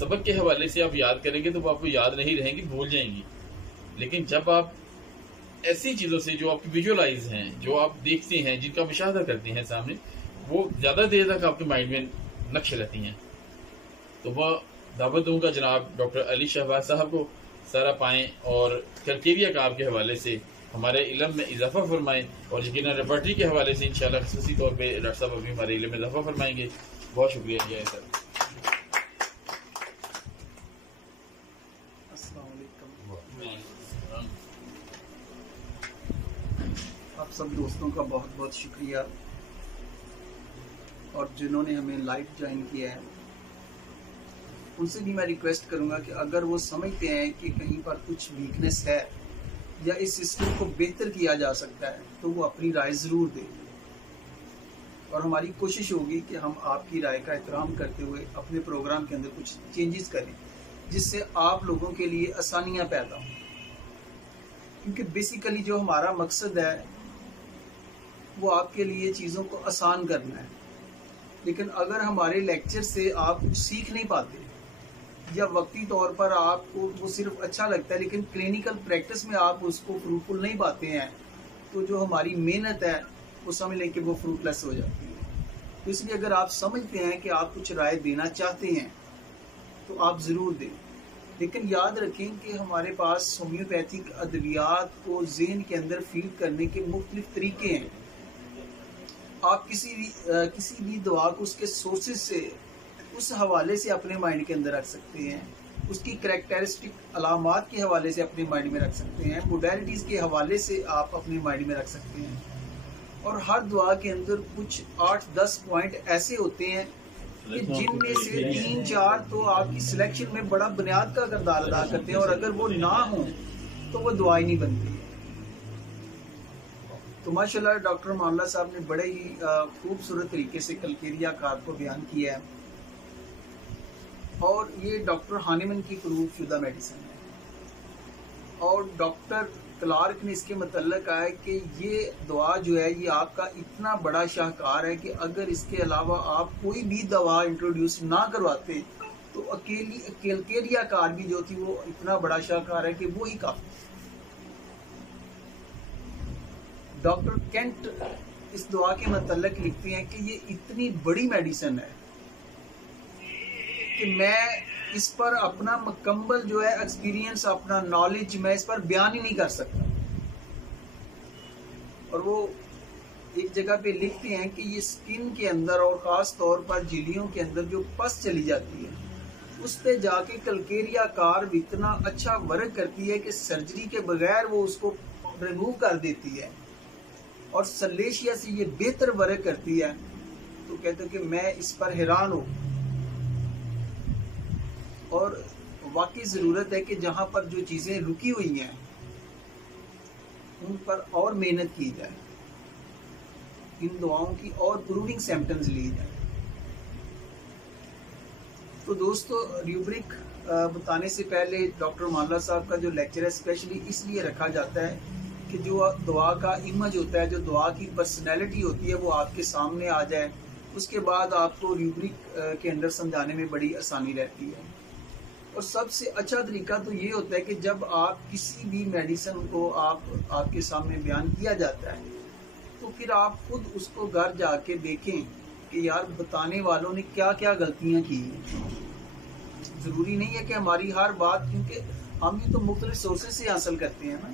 सबक के हवाले से आप याद करेंगे तो वो आपको याद नहीं रहेंगी, भूल जाएंगी। लेकिन जब आप ऐसी चीज़ों से जो आपकी विजुअलाइज हैं, जो आप देखते हैं, जिनका मुशाहदा करते हैं सामने, वो ज़्यादा देर तक आपके माइंड में नक्श रहती हैं। तो वह दावत दूंगा जनाब डॉक्टर अली शहबाज साहब को सारा पाएँ और कलकेरिया काम के हवाले से हमारे इल्म में इजाफा फरमाएं, और यकीनन रेपर्टरी के हवाले से इंशाल्लाह खसूसी तौर पे डॉक्टर साहब अभी हमारे इल्म में इजाफा फरमाएंगे। बहुत शुक्रिया जय सर। आप सब दोस्तों का बहुत बहुत शुक्रिया, और जिन्होंने हमें लाइव ज्वाइन किया है उनसे भी मैं रिक्वेस्ट करूंगा कि अगर वो समझते हैं कि कहीं पर कुछ वीकनेस है या इस सिस्टम को बेहतर किया जा सकता है तो वो अपनी राय ज़रूर दें, और हमारी कोशिश होगी कि हम आपकी राय का एहतराम करते हुए अपने प्रोग्राम के अंदर कुछ चेंजेस करें जिससे आप लोगों के लिए आसानियां पैदा हों। क्योंकि बेसिकली जो हमारा मकसद है वो आपके लिए चीज़ों को आसान करना है। लेकिन अगर हमारे लेक्चर से आप कुछ सीख नहीं पाते या वक्ती तौर पर आपको वो सिर्फ अच्छा लगता है लेकिन क्लिनिकल प्रैक्टिस में आप उसको फ्रूटफुल नहीं पाते हैं, तो जो हमारी मेहनत है वो समझ लें कि वो फ्रूटलेस हो जाती है। तो इसलिए अगर आप समझते हैं कि आप कुछ राय देना चाहते हैं तो आप ज़रूर दें, लेकिन याद रखें कि हमारे पास होम्योपैथिक अद्वियात को ज़हन के अंदर फीड करने के मुख्तलिफ तरीके हैं। आप किसी भी दवा को उसके सोर्सेज से उस हवाले से अपने माइंड के अंदर रख सकते हैं, उसकी करैक्टरिस्टिक अलामात के हवाले से अपने माइंड में रख सकते हैं, मोडालिटीज़ के हवाले से आप अपने माइंड में रख सकते हैं। और हर दुआ के अंदर कुछ 8-10 पॉइंट ऐसे होते हैं कि जिनमें से 3-4 तो आपकी सिलेक्शन में बड़ा बुनियाद का किरदार अदा करते हैं, और अगर वो ना हो तो वो दुआ ही नहीं बनती। तो माशाल्लाह डॉक्टर मामला साहब ने बड़े ही खूबसूरत तरीके से कलकेरिया कार को बयान किया है, और ये डॉक्टर हानिमन की प्रूफ शुदा मेडिसिन है। और डॉक्टर क्लार्क ने इसके मतलब कहा है कि ये दवा जो है ये आपका इतना बड़ा शाहकार है कि अगर इसके अलावा आप कोई भी दवा इंट्रोड्यूस ना करवाते तो अकेली कलकेरिया कार भी जो थी वो इतना बड़ा शाहकार है कि वो ही काफी। डॉक्टर केंट इस दवा के मतलब लिखते हैं कि ये इतनी बड़ी मेडिसिन है कि मैं इस पर अपना मुकम्मल जो है एक्सपीरियंस, अपना नॉलेज मैं इस पर बयान ही नहीं कर सकता। और वो एक जगह पे लिखते हैं कि ये स्किन के अंदर और ख़ास तौर पर झिल्लियों के अंदर जो पस चली जाती है उस पे जाके कलकेरिया कार इतना अच्छा वर्क करती है कि सर्जरी के बगैर वो उसको रिमूव कर देती है, और सलेशिया से ये बेहतर वर्क करती है। तो कहते हैं कि मैं इस पर हैरान हूँ, और वाकई ज़रूरत है कि जहाँ पर जो चीज़ें रुकी हुई हैं उन पर और मेहनत की जाए, इन दुआओं की और प्रूविंग सिम्टम्स ली जाए। तो दोस्तों रूब्रिक बताने से पहले डॉक्टर मामला साहब का जो लेक्चर है स्पेशली इसलिए रखा जाता है कि जो दुआ का इमेज होता है, जो दुआ की पर्सनैलिटी होती है वो आपके सामने आ जाए। उसके बाद आपको रूब्रिक के अंदर समझाने में बड़ी आसानी रहती है। और सबसे अच्छा तरीका तो ये होता है कि जब आप किसी भी मेडिसिन को आपके सामने बयान किया जाता है तो फिर आप खुद उसको घर जाके देखें कि यार बताने वालों ने क्या क्या गलतियां की हैं। ज़रूरी नहीं है कि हमारी हर बात, क्योंकि हम ये तो मुख्तलिफ सोर्सेज से हासिल करते हैं ना,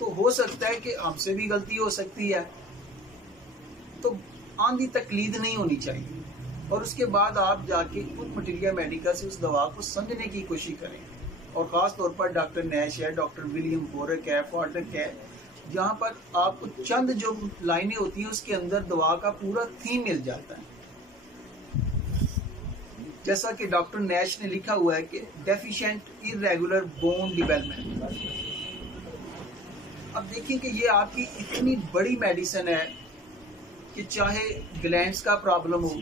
तो हो सकता है कि हमसे भी गलती हो सकती है। तो आंधी तकलीद नहीं होनी चाहिए, और उसके बाद आप जाके खुद मटीरियल मेडिकल से उस दवा को समझने की कोशिश करें। और ख़ास तौर पर डॉक्टर नैश है, डॉक्टर विलियम बोरक है, फॉर्डक है, जहाँ पर आपको चंद जो लाइनें होती हैं उसके अंदर दवा का पूरा थीम मिल जाता है। जैसा कि डॉक्टर नैश ने लिखा हुआ है कि डेफिशिएंट इरेगुलर बोन डेवलपमेंट। अब देखिए कि ये आपकी इतनी बड़ी मेडिसिन है कि चाहे ग्लैंड्स का प्रॉब्लम हो,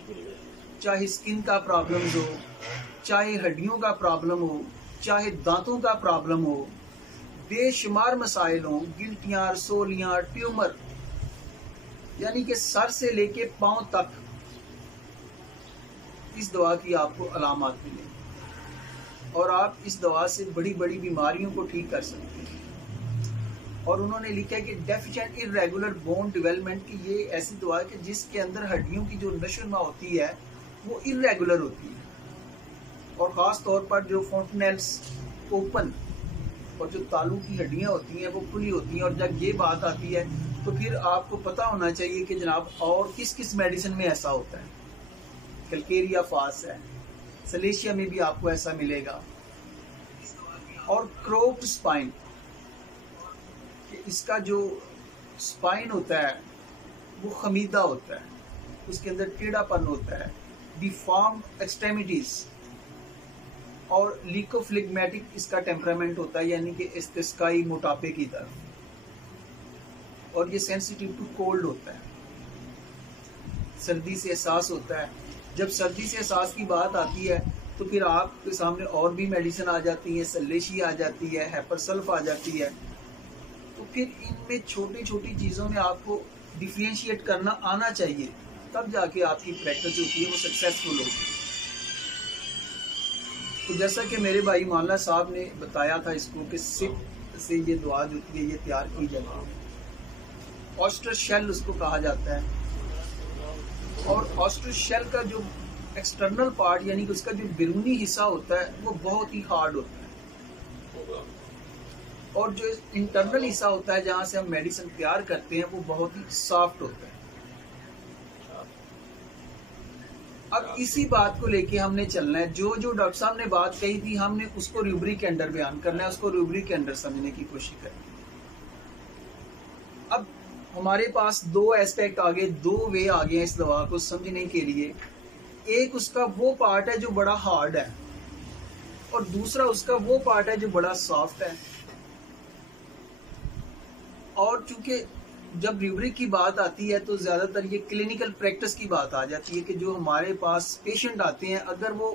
चाहे स्किन का प्रॉब्लम हो, चाहे हड्डियों का प्रॉब्लम हो, चाहे दांतों का प्रॉब्लम हो, बेशुमार मसाइल हों, गिल्टियाँ, रसोलियाँ, ट्यूमर, यानी कि सर से लेके पांव तक इस दवा की आपको अलामात मिलेंगी। और आप इस दवा से बड़ी बड़ी बीमारियों को ठीक कर सकते हैं। और उन्होंने लिखा है कि डेफिशिएंट इरेगुलर बोन डेवलपमेंट की ये ऐसी दवा है कि जिसके अंदर हड्डियों की जो नशोनुमा होती है वो इरेगुलर होती है, और ख़ास तौर पर जो फोंटनेल्स ओपन और जो तालू की हड्डियां होती हैं वो खुली होती हैं। और जब ये बात आती है तो फिर आपको पता होना चाहिए कि जनाब और किस किस मेडिसिन में ऐसा होता है। कैलकेरिया फास है, सलेशिया में भी आपको ऐसा मिलेगा। और क्रोप्ड स्पाइन, इसका जो स्पाइन होता है वो खमीदा होता है, उसके अंदर टेढ़ापन होता है, डिफॉर्म्ड एक्सट्रेमिटीज, और लिकोफ्लिग्मेटिक इसका टेम्परामेंट होता है, यानी कि इस्तिस्काई मोटापे की तरफ, और ये सेंसिटिव टू कोल्ड होता है, सर्दी से एहसास होता है। जब सर्दी से एहसास की बात आती है तो फिर आपके सामने और भी मेडिसिन आ जाती है, सलेशिया आ जाती है, हैपरसल्फ आ जाती है। तो फिर इनमें छोटी छोटी चीज़ों में आपको डिफरेंशिएट करना आना चाहिए, तब जाके आपकी प्रैक्टिस होती है वो सक्सेसफुल होगी। तो जैसा कि मेरे भाई माला साहब ने बताया था इसको कि सिप से ये दुआ जो होती है ये तैयार की जाती है। ऑस्टर शेल उसको कहा जाता है, और ऑस्टर शेल का जो एक्सटर्नल पार्ट यानी कि उसका जो बैरूनी हिस्सा होता है वो बहुत ही हार्ड होता है, और जो इंटरनल हिस्सा होता है जहां से हम मेडिसिन तैयार करते हैं वो बहुत ही सॉफ्ट होता है। अब इसी बात को लेके हमने चलना है, जो जो डॉक्टर साहब ने बात कही थी हमने उसको रूब्रिक के अंदर बयान करना है, उसको रूब्रिक के अंदर समझने की कोशिश करनी है। अब हमारे पास दो एस्पेक्ट आ गए, दो वे आ गए इस दवा को समझने के लिए। एक उसका वो पार्ट है जो बड़ा हार्ड है, और दूसरा उसका वो पार्ट है जो बड़ा सॉफ्ट है। और चूंकि जब रूब्रिक की बात आती है तो ज्यादातर ये क्लिनिकल प्रैक्टिस की बात आ जाती है कि जो हमारे पास पेशेंट आते हैं अगर वो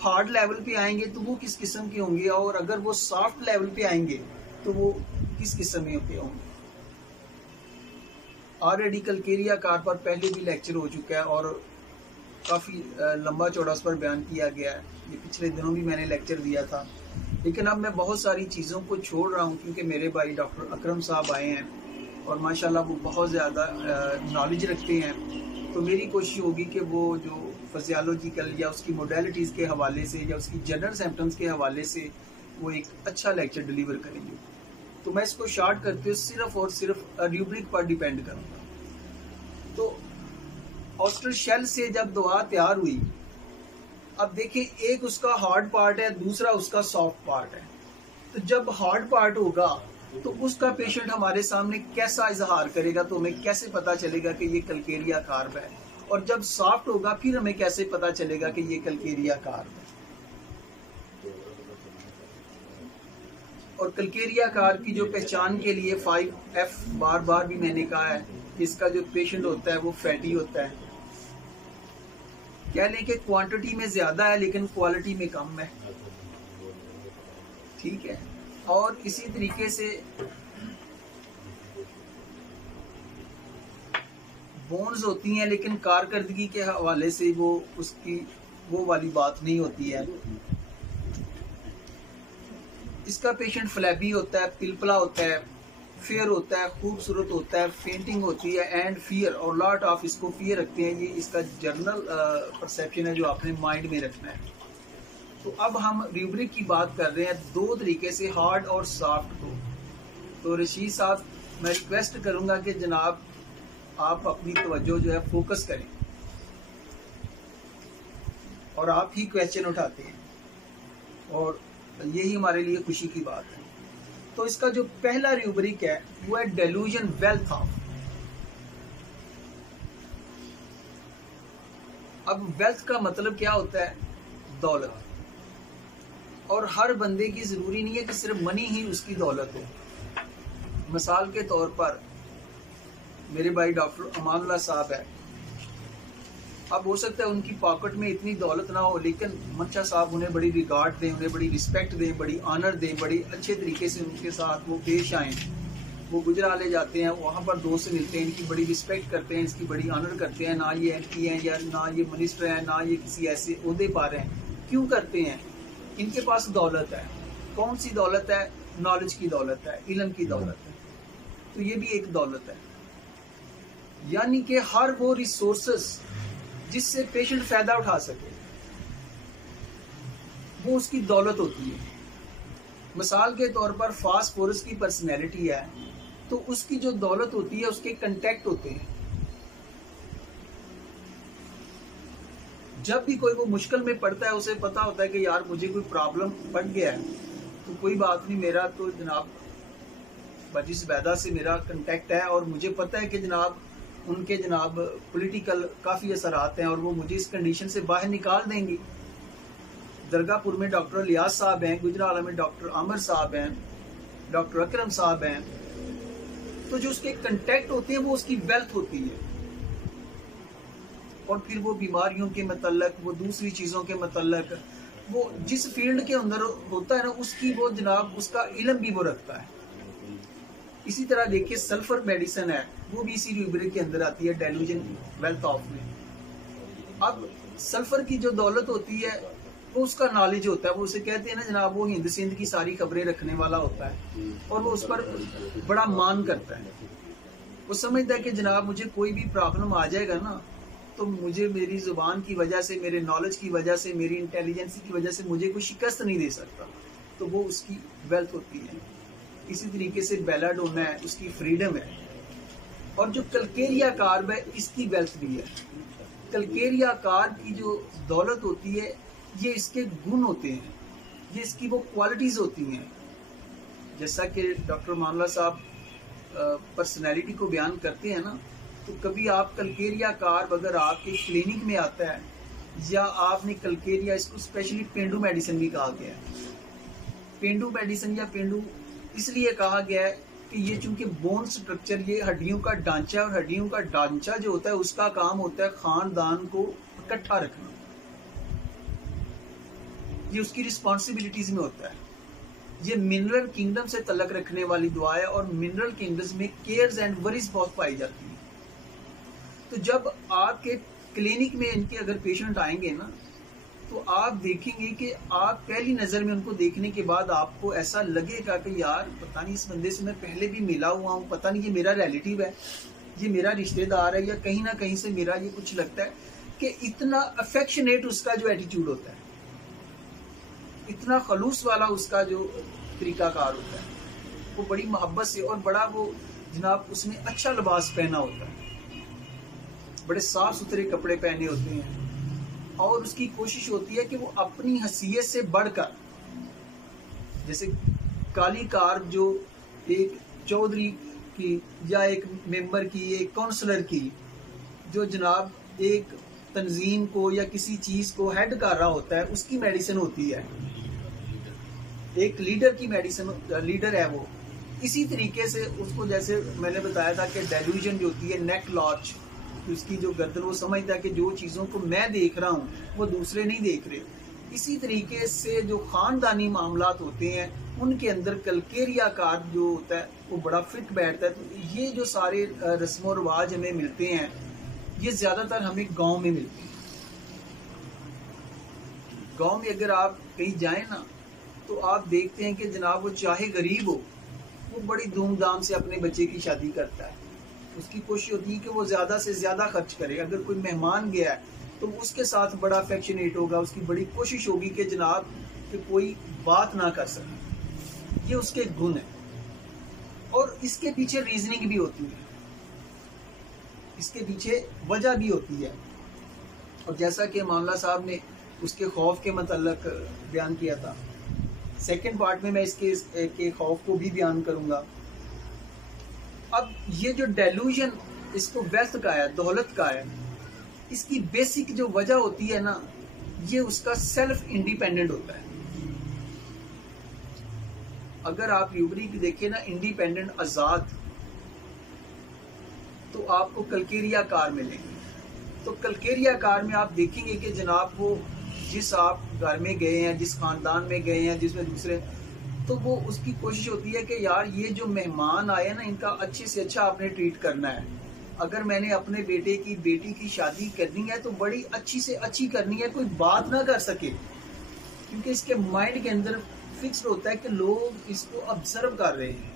हार्ड लेवल पे आएंगे तो वो किस किस्म के होंगे, और अगर वो सॉफ्ट लेवल पे आएंगे तो वो किस किस्म के होंगे। ऑलरेडी कैलकेरिया कार पर पहले भी लेक्चर हो चुका है और काफ़ी लंबा चौड़ा उस पर बयान किया गया है। ये पिछले दिनों भी मैंने लेक्चर दिया था, लेकिन अब मैं बहुत सारी चीज़ों को छोड़ रहा हूँ क्योंकि मेरे भाई डॉक्टर अकरम साहब आए हैं और माशाल्लाह वो बहुत ज़्यादा नॉलेज रखते हैं। तो मेरी कोशिश होगी कि वो जो फिजियोलॉजिकल या उसकी मोडेलिटीज़ के हवाले से या उसकी जनरल सिम्टम्स के हवाले से वो एक अच्छा लेक्चर डिलीवर करेंगे। तो मैं इसको शॉर्ट करते हुए सिर्फ और सिर्फ रूब्रिक पर डिपेंड करूँगा। तो ऑस्टर शेल से जब दवा तैयार हुई, अब देखिए एक उसका हार्ड पार्ट है, दूसरा उसका सॉफ्ट पार्ट है। तो जब हार्ड पार्ट होगा तो उसका पेशेंट हमारे सामने कैसा इजहार करेगा, तो हमें कैसे पता चलेगा कि ये कैलकेरिया कार्ब है, और जब सॉफ्ट होगा फिर हमें कैसे पता चलेगा कि ये कैलकेरिया कार्ब है। और कैलकेरिया कार्ब की जो पहचान के लिए 5F बार बार भी मैंने कहा है कि इसका जो पेशेंट होता है वो फैटी होता है। कह लें कि क्वांटिटी में ज्यादा है लेकिन क्वालिटी में कम है, ठीक है। और इसी तरीके से बोन्स होती हैं लेकिन कारकर्दगी के हवाले से वो उसकी वो वाली बात नहीं होती है। इसका पेशेंट फ्लैबी होता है, पिलपला होता है, फेयर होता है, खूबसूरत होता है, फेंटिंग होती है एंड फियर, और लॉट ऑफ इसको फियर रखते हैं। ये इसका जर्नल परसेप्शन है जो आपने माइंड में रखना है। तो अब हम रूब्रिक की बात कर रहे हैं दो तरीके से, हार्ड और सॉफ्ट को। तो रशीद साहब मैं रिक्वेस्ट करूंगा कि जनाब आप अपनी तवज्जो जो है फोकस करें, और आप ही क्वेश्चन उठाते हैं और यही हमारे लिए खुशी की बात है। तो इसका जो पहला रूब्रिक है वो है डेल्यूजन वेल्थ ऑफ। अब वेल्थ का मतलब क्या होता है? दौलत। और हर बंदे की जरूरी नहीं है कि सिर्फ मनी ही उसकी दौलत हो। मिसाल के तौर पर मेरे भाई डॉक्टर अमानुल्लाह साहब है, अब हो सकता है उनकी पॉकेट में इतनी दौलत ना हो लेकिन मंशा साहब उन्हें बड़ी रिगार्ड दें, उन्हें बड़ी रिस्पेक्ट दें, बड़ी ऑनर दें, बड़ी अच्छे तरीके से उनके साथ वो पेश आएँ। वो गुजराले जाते हैं, वहाँ पर दोस्त से मिलते हैं, इनकी बड़ी रिस्पेक्ट करते हैं, इसकी बड़ी ऑनर करते हैं। ना ये MP हैं या ना ये मिनिस्टर हैं, ना ये किसी ऐसे ओहदे पर हैं। क्यों करते हैं? इनके पास दौलत है। कौन सी दौलत है? नॉलेज की दौलत है, इल्म की दौलत है। तो ये भी एक दौलत है। यानी कि हर वो रिसोर्सेस जिससे पेशेंट फायदा उठा सके वो उसकी दौलत होती है। मिसाल के तौर पर फास्फोरस की पर्सनैलिटी है तो उसकी जो दौलत होती है उसके कंटेक्ट होते हैं। जब भी कोई वो मुश्किल में पड़ता है उसे पता होता है कि यार मुझे कोई प्रॉब्लम पड़ गया है तो कोई बात नहीं, मेरा तो जनाब बाजी ज़ुबैदा से मेरा कंटेक्ट है और मुझे पता है कि जनाब उनके जनाब पॉलिटिकल काफ़ी असरात हैं और वो मुझे इस कंडीशन से बाहर निकाल देंगे। दरगाहपुर में डॉक्टर लियाज साहब हैं, गुजरावाला में डॉक्टर आमिर साहब हैं, डॉक्टर अकरम साहब हैं। तो जो उसके कंटेक्ट होते हैं वो उसकी वेल्थ होती है। और फिर वो बीमारियों के मतलब, वो दूसरी चीज़ों के मतलब, वो जिस फील्ड के अंदर होता है ना उसकी वो जनाब उसका इल्म भी वो रखता है। इसी तरह देखिए सल्फर मेडिसिन है, वो भी इसी रूब्रिक के अंदर आती है, डेल्यूजन वेल्थ ऑफ में। अब सल्फर की जो दौलत होती है वो उसका नॉलेज होता है। वो उसे कहते हैं ना जनाब वो हिंद सिंध की सारी खबरें रखने वाला होता है और वो उस पर बड़ा मान करता है। वो समझता है कि जनाब मुझे कोई भी प्रॉब्लम आ जाएगा ना तो मुझे मेरी जुबान की वजह से, मेरे नॉलेज की वजह से, मेरी इंटेलिजेंसी की वजह से मुझे कोई शिकस्त नहीं दे सकता। तो वो उसकी वेल्थ होती है। इसी तरीके से बेलाडोना है, उसकी फ्रीडम है। और जो कलकेरिया कार्ब है इसकी वेल्थ भी है। कलकेरिया कार्ब की जो दौलत होती है ये इसके गुण होते हैं, ये इसकी वो क्वालिटीज होती हैं। जैसा कि डॉक्टर मामला साहब पर्सनैलिटी को बयान करते हैं ना, तो कभी आप कलकेरिया कार्ब अगर आपके क्लिनिक में आता है या आपने कलकेरिया, इसको स्पेशली पेंडू मेडिसिन भी कहा गया है। पेंडू मेडिसिन या पेंडू इसलिए कहा गया है कि ये चूंकि बोन स्ट्रक्चर, ये हड्डियों का ढांचा, और हड्डियों का ढांचा जो होता है उसका काम होता है खानदान को इकट्ठा रखना। ये उसकी रिस्पॉन्सिबिलिटीज में होता है। ये मिनरल किंगडम से तल्लक रखने वाली दुआ है और मिनरल किंगडम्स में केयर्स एंड वरीज बहुत पाई जाती है। तो जब आपके क्लिनिक में इनके अगर पेशेंट आएंगे ना तो आप देखेंगे कि आप पहली नज़र में उनको देखने के बाद आपको ऐसा लगेगा कि यार पता नहीं इस बंदे से मैं पहले भी मिला हुआ हूँ, पता नहीं ये मेरा रिलेटिव है, ये मेरा रिश्तेदार है, या कहीं ना कहीं से मेरा ये कुछ लगता है। कि इतना अफेक्शनेट उसका जो एटीट्यूड होता है, इतना खलूस वाला उसका जो तरीकाकार होता है, वो बड़ी मोहब्बत से, और बड़ा वो जनाब उसने अच्छा लिबास पहना होता है, बड़े साफ सुथरे कपड़े पहने होते हैं, और उसकी कोशिश होती है कि वो अपनी हैसियत से बढ़कर, जैसे काली कार जो एक चौधरी की या एक मेंबर की, एक काउंसलर की, जो जनाब एक तंजीम को या किसी चीज़ को हेड कर रहा होता है, उसकी मेडिसिन होती है। एक लीडर की मेडिसिन, लीडर है वो। इसी तरीके से उसको, जैसे मैंने बताया था कि डेल्यूजन जो होती है, नेक लॉच, उसकी जो गर्दन, वो समझता है कि जो चीज़ों को मैं देख रहा हूँ वो दूसरे नहीं देख रहे। इसी तरीके से जो खानदानी मामलात होते हैं उनके अंदर कलकेरिया कार्ब जो होता है वो बड़ा फिट बैठता है। तो ये जो सारे रस्म व रिवाज हमें मिलते हैं ये ज़्यादातर हमें गांव में मिलते हैं। गांव में अगर आप कहीं जाएं ना तो आप देखते हैं कि जनाब वो चाहे गरीब हो, वो बड़ी धूमधाम से अपने बच्चे की शादी करता है। उसकी कोशिश होती है कि वो ज़्यादा से ज़्यादा खर्च करे। अगर कोई मेहमान गया है तो उसके साथ बड़ा अफेक्शनेट होगा, उसकी बड़ी कोशिश होगी कि जनाब कि कोई बात ना कर सके। ये उसके गुण है। और इसके पीछे रीजनिंग भी होती है, इसके पीछे वजह भी होती है। और जैसा कि मामला साहब ने उसके खौफ के मतलब बयान किया था, सेकंड पार्ट में मैं इसके के खौफ को भी बयान करूंगा। अब ये जो डेल्यूजन इसको वेल्थ का है, दौलत का है, इसकी बेसिक जो वजह होती है ना, ये उसका सेल्फ इंडिपेंडेंट होता है। अगर आप यूबरिक देखें ना, इंडिपेंडेंट, आजाद, तो आपको कलकेरिया कार मिलेंगे। तो कलकेरिया कार में आप देखेंगे कि जनाब वो जिस आप घर में गए हैं, जिस खानदान में गए हैं, जिसमें दूसरे, तो वो उसकी कोशिश होती है कि यार ये जो मेहमान आए ना, इनका अच्छे से अच्छा आपने ट्रीट करना है। अगर मैंने अपने बेटे की, बेटी की शादी करनी है तो बड़ी अच्छी से अच्छी करनी है, कोई बात ना कर सके। क्योंकि इसके माइंड के अंदर फिक्स्ड होता है कि लोग इसको ऑब्जर्व कर रहे हैं,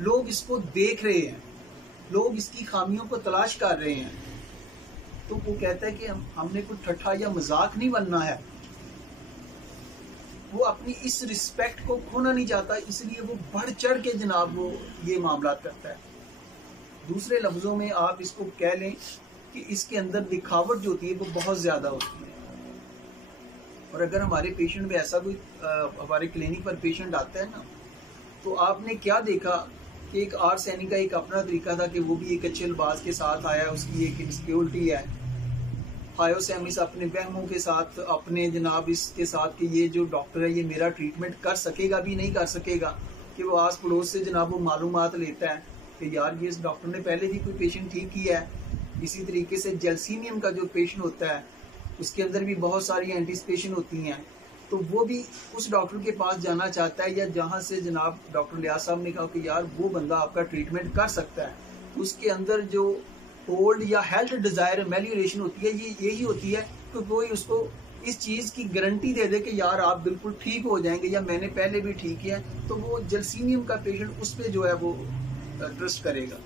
लोग इसको देख रहे हैं, लोग इसकी खामियों को तलाश कर रहे हैं। तो वो कहता है कि हमने कोई ठट्ठा या मजाक नहीं बनना है। वो अपनी इस रिस्पेक्ट को खोना नहीं चाहता, इसलिए वो बढ़ चढ़ के जनाब वो ये मामला करता है। दूसरे लफ्जों में आप इसको कह लें कि इसके अंदर दिखावट जो होती है वो बहुत ज्यादा होती है। और अगर हमारे पेशेंट में ऐसा कोई हमारे क्लिनिक पर पेशेंट आता है ना, तो आपने क्या देखा कि एक आर सैनी का एक अपना तरीका था कि वो भी एक अच्छे लिबास के साथ आया, उसकी एक इंसिक्योरिटी है, हायोसेमिस अपने वहमों के साथ, अपने जनाब इसके साथ कि ये जो डॉक्टर है ये मेरा ट्रीटमेंट कर सकेगा भी नहीं कर सकेगा, कि वो आस पड़ोस से जनाब वो मालूमात लेता है कि यार ये इस डॉक्टर ने पहले भी कोई पेशेंट ठीक किया है। इसी तरीके से जैल्सीनियम का जो पेशेंट होता है उसके अंदर भी बहुत सारी एंटीसिपेशन होती हैं, तो वो भी उस डॉक्टर के पास जाना चाहता है, या जहाँ से जनाब डॉक्टर लियाज साहब ने कहा कि यार वो बंदा आपका ट्रीटमेंट कर सकता है, उसके अंदर जो ओल्ड या हेल्थ डिजायर मेलियोरेशन होती है ये यही होती है कि कोई उसको इस चीज़ की गारंटी दे दे कि यार आप बिल्कुल ठीक हो जाएंगे या मैंने पहले भी ठीक किया, तो वो जैल्सीनियम का पेशेंट उस पर जो है वो ट्रस्ट करेगा।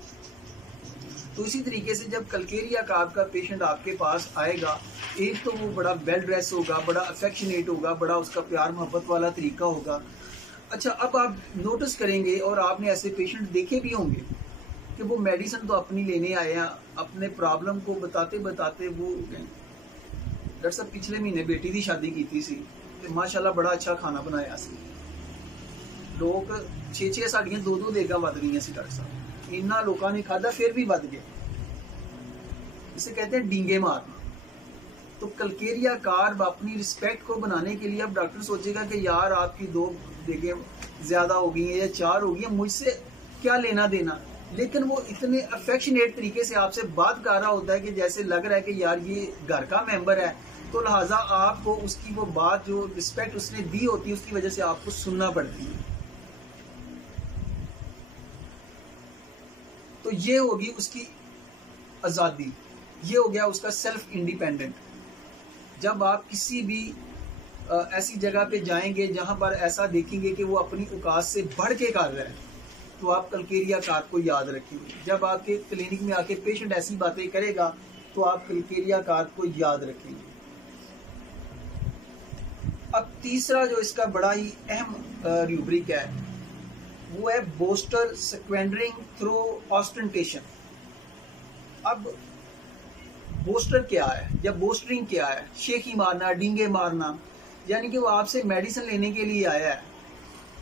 तो इसी तरीके से जब कलकेरिया कार्ब का पेशेंट आपके पास आएगा, एक तो वो बड़ा वेल ड्रेस होगा, बड़ा अफेक्शनेट होगा, बड़ा उसका प्यार मोहब्बत वाला तरीका होगा। अच्छा, अब आप नोटिस करेंगे और आपने ऐसे पेशेंट देखे भी होंगे कि वो मेडिसिन तो अपनी लेने आए हैं, अपने प्रॉब्लम को बताते बताते वो डॉक्टर साहब पिछले महीने बेटी की शादी की सी, तो माशाल्लाह बड़ा अच्छा खाना बनाया सी, लोग 6-6 साड़ियां 2-2 देगा वध गई सी डॉक्टर साहब, इन्ना लोगों ने खादा फिर भी बद गया। इसे कहते हैं डींगे मारना। तो कलकेरिया कार्ब अपनी रिस्पेक्ट को बनाने के लिए अब डॉक्टर सोचेगा कि यार आपकी 2 देगें ज्यादा हो गई हैं या 4 हो गई हैं, मुझसे क्या लेना देना, लेकिन वो इतने अफेक्शनेट तरीके से आपसे बात कर रहा होता है कि जैसे लग रहा है कि यार ये घर का मेंबर है, तो लिहाजा आपको उसकी वो बात जो रिस्पेक्ट उसने दी होती है उसकी वजह से आपको सुनना पड़ती है। तो ये होगी उसकी आज़ादी, ये हो गया उसका सेल्फ इंडिपेंडेंट। जब आप किसी भी ऐसी जगह पे जाएंगे जहां पर ऐसा देखेंगे कि वो अपनी औकात से बढ़ के कर रहा है, तो आप कलकेरिया कार्ब को याद रखेंगे। जब आपके क्लिनिक में आके पेशेंट ऐसी बातें करेगा तो आप कलकेरिया कार्ब को याद रखेंगे। अब तीसरा जो इसका बड़ा ही अहम रूब्रिक है वो है बोस्टर स्क्वेंडरिंग थ्रू ऑस्टेंटेशन। अब बोस्टर क्या है या बोस्टरिंग क्या है? शेखी मारना, डींगे मारना, यानी कि वो आपसे मेडिसिन लेने के लिए आया है,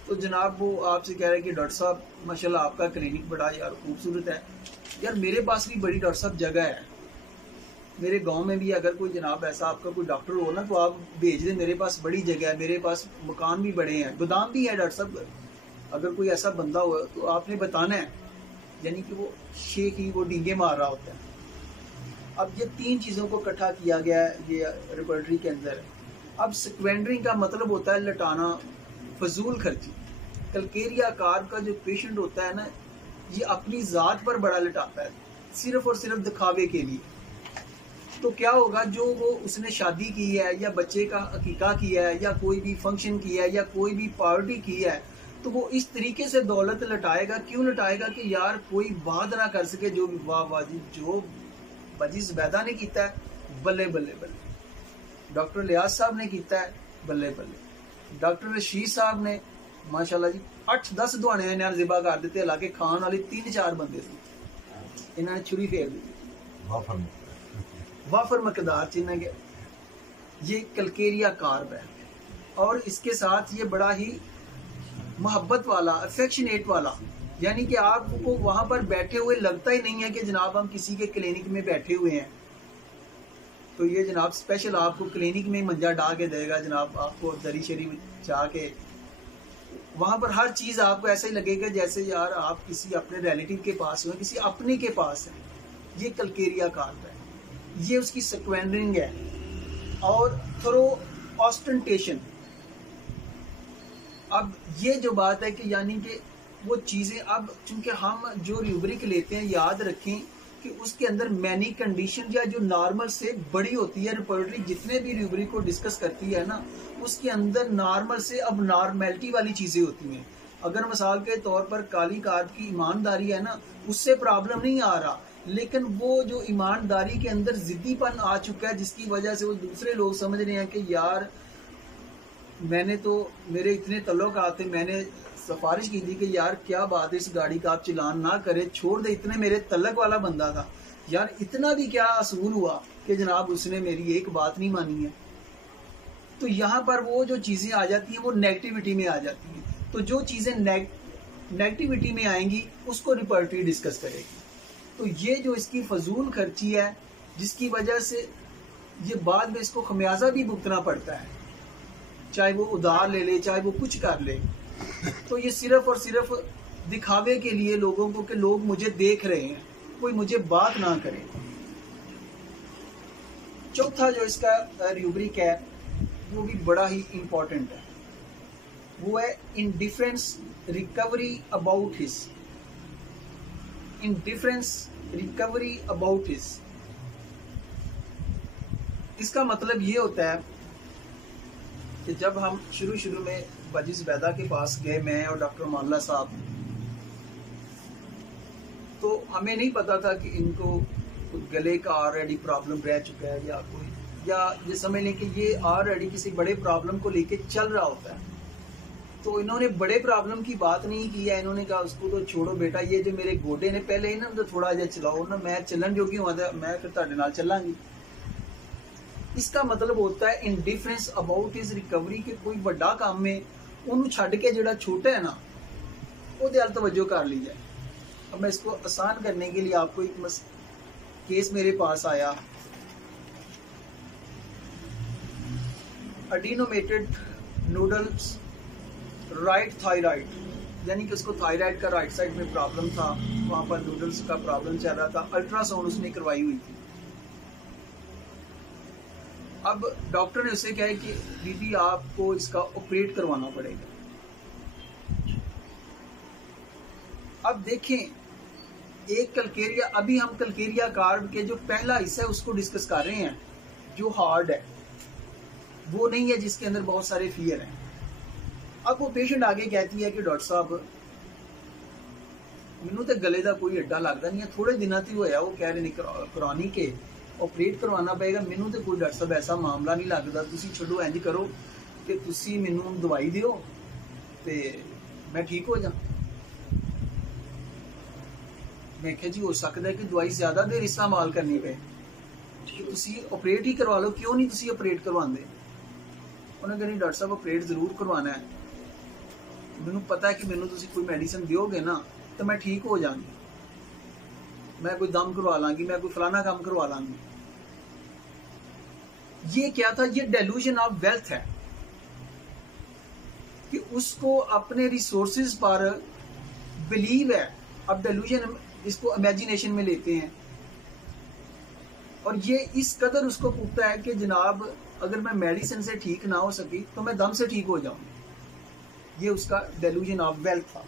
तो जनाब वो आपसे कह रहा है कि डॉक्टर साहब माशाल्लाह आपका क्लिनिक बड़ा यार खूबसूरत है, यार मेरे पास भी बड़ी डॉक्टर साहब जगह है, मेरे गांव में भी अगर कोई जनाब ऐसा आपका कोई डॉक्टर हो ना तो आप भेज दें, मेरे पास बड़ी जगह है, मेरे पास मकान भी बड़े हैं, गोदाम भी है डॉक्टर साहब, अगर कोई ऐसा बंदा हो तो आपने बताना है। यानी कि वो शेख ही वो डींगे मार रहा होता है। अब ये 3 चीज़ों को इकट्ठा किया गया है ये रिपोर्टरी के अंदर। अब स्क्वेंडरिंग का मतलब होता है लटाना, फजूल खर्ची। कलकेरिया कार्ब का जो पेशेंट होता है ना, ये अपनी ज़ात पर बड़ा लटाता है सिर्फ और सिर्फ दिखावे के लिए। तो क्या होगा, जो वो उसने शादी की है या बच्चे का अकीका किया है या कोई भी फंक्शन किया है या कोई भी पार्टी की है, तो वो इस तरीके से दौलत लटाएगा। क्यों लटाएगा कि यार कोई बात ना कर सके, जो वाह वाह जी जो बाजी जुबैदा ने किया है, बल्ले बल्ले बल्ले, डॉक्टर लियाज साहब ने किया है, बल्ले बल्ले, डॉक्टर रशीद साहब ने माशाल्लाह जी 8-10 दुआने इन्हें जिबा कर दिते, हालांकि खान वाले 3-4 बंदे थे, इन्होंने छुरी फेर दी, वाफर मकदार चिन्ह गया। ये कलकेरिया कार्ब है और इसके साथ ये बड़ा ही मोहब्बत वाला, अफेक्शनेट वाला, यानी कि आपको वहां पर बैठे हुए लगता ही नहीं है कि जनाब हम किसी के क्लिनिक में बैठे हुए हैं। तो ये जनाब स्पेशल आपको क्लिनिक में मंजा डा के देगा, जनाब आपको दरी शरीफ चाह के, वहां पर हर चीज आपको ऐसा ही लगेगा जैसे यार आप किसी अपने रिलेटिव के पास हो, किसी अपने के पास है। ये कलकेरिया कार्ब है, ये उसकी स्क्वेंडरिंग है। और थ्रो ऑस्टेंटेशन, अब ये जो बात है कि यानी कि वो चीज़ें, अब चूंकि हम जो रूब्रिक लेते हैं याद रखें कि उसके अंदर मैनी कंडीशन या जो नॉर्मल से बड़ी होती है रिपोर्टरी जितने भी रूब्रिक को डिस्कस करती है ना, उसके अंदर नॉर्मल से अब नॉर्मेलिटी वाली चीजें होती हैं। अगर मिसाल के तौर पर काली कार की ईमानदारी है ना, उससे प्रॉब्लम नहीं आ रहा, लेकिन वो जो ईमानदारी के अंदर जिद्दीपन आ चुका है जिसकी वजह से वो दूसरे लोग समझ रहे हैं कि यार मैंने तो मेरे इतने तल्लुक आते, मैंने सिफारिश की थी कि यार क्या बात है इस गाड़ी का आप चलान ना करें, छोड़ दे, इतने मेरे तल्लक वाला बंदा था यार, इतना भी क्या असूल हुआ कि जनाब उसने मेरी एक बात नहीं मानी है। तो यहाँ पर वो जो चीज़ें आ जाती हैं वो नेगेटिविटी में आ जाती हैं। तो जो चीज़ें नेगेटिविटी में आएंगी उसको रिपोर्टरी डिस्कस करेगी। तो ये जो इसकी फजूल खर्ची है जिसकी वजह से ये बाद में इसको खमियाजा भी भुगतना पड़ता है, चाहे वो उधार ले ले चाहे वो कुछ कर ले। तो ये सिर्फ और सिर्फ दिखावे के लिए लोगों को कि लोग मुझे देख रहे हैं, कोई मुझे बात ना करे। चौथा जो इसका रूब्रिक है वो भी बड़ा ही इंपॉर्टेंट है, वो है indifference recovery about his. Indifference recovery about his, इसका मतलब ये होता है कि जब हम शुरू में बाजी ज़ुबैदा के पास गए, मैं और डॉक्टर मोहल्ला साहब, तो हमें नहीं पता था कि इनको गले का ऑलरेडी प्रॉब्लम रह चुका है या कोई, या ये समझ लें कि ये ऑलरेडी किसी बड़े प्रॉब्लम को लेके चल रहा होता है। तो इन्होंने बड़े प्रॉब्लम की बात नहीं की है, इन्होंने कहा उसको तो छोड़ो बेटा, ये जो मेरे गोडे ने पहले ही ना तो थोड़ा जा चलाओ ना, मैं चलन जोगी हुआ था, मैं फिर तुहाडे नाल चलांगी। इसका मतलब होता है इंडिफरेंस अबाउट हिज रिकवरी के कोई बड़ा काम में उन्होंने छड़ के जो छोटा है ना वो अल तवज्जो कर ली जाए। अब मैं इसको आसान करने के लिए आपको एक केस मेरे पास आया, एडिनोमेटेड नूडल्स राइट थायराइड, यानी कि उसको थायराइड का राइट साइड में प्रॉब्लम था, वहां पर नूडल्स का प्रॉब्लम चल रहा था, अल्ट्रासाउंड उसने करवाई हुई थी। अब डॉक्टर ने उससे कहा कि दीदी आपको इसका ऑपरेट करवाना पड़ेगा। अब देखें एक कलकेरिया, अभी हम कलकेरिया कार्ड के जो पहला हिस्सा है उसको डिस्कस कर रहे हैं, जो हार्ड है वो नहीं है जिसके अंदर बहुत सारे फियर हैं। अब वो पेशेंट आगे कहती है कि डॉक्टर साहब मैनू तो गले का कोई अड्डा लगता नहीं है, थोड़े दिनों से होया, वो कह रहे ने करानी के ऑपरेट करवाना पड़ेगा, मैनू तो कोई डॉक्टर साहब ऐसा मामला नहीं लगता, तुसी छोड़ो इंज करो कि तुसी मैनू दवाई दिओ ते मैं ठीक हो जा। मैं कहा जी हो सकता है कि दवाई ज्यादा देर इस्तेमाल करनी पे, तुसी ऑपरेट ही करवा लो, क्यों नहीं तुसी ऑपरेट करवांदे? उन्होंने कहा डॉक्टर साहब ऑपरेट जरूर करवाना है, मैनू पता है कि मैनू तुसी कोई मेडिसिन दिओगे ना तो मैं ठीक हो जाऊंगी, मैं कोई दम करवा लांगी, मैं कोई फलाना काम करवा लांगी। ये क्या था? ये डेल्यूजन ऑफ वेल्थ है कि उसको अपने रिसोर्सेज पर बिलीव है। अब डेल्यूजन इसको इमेजिनेशन में लेते हैं और ये इस कदर उसको पूछता है कि जनाब अगर मैं मेडिसिन से ठीक ना हो सकी तो मैं दम से ठीक हो जाऊंगी। ये उसका डेल्यूजन ऑफ वेल्थ था।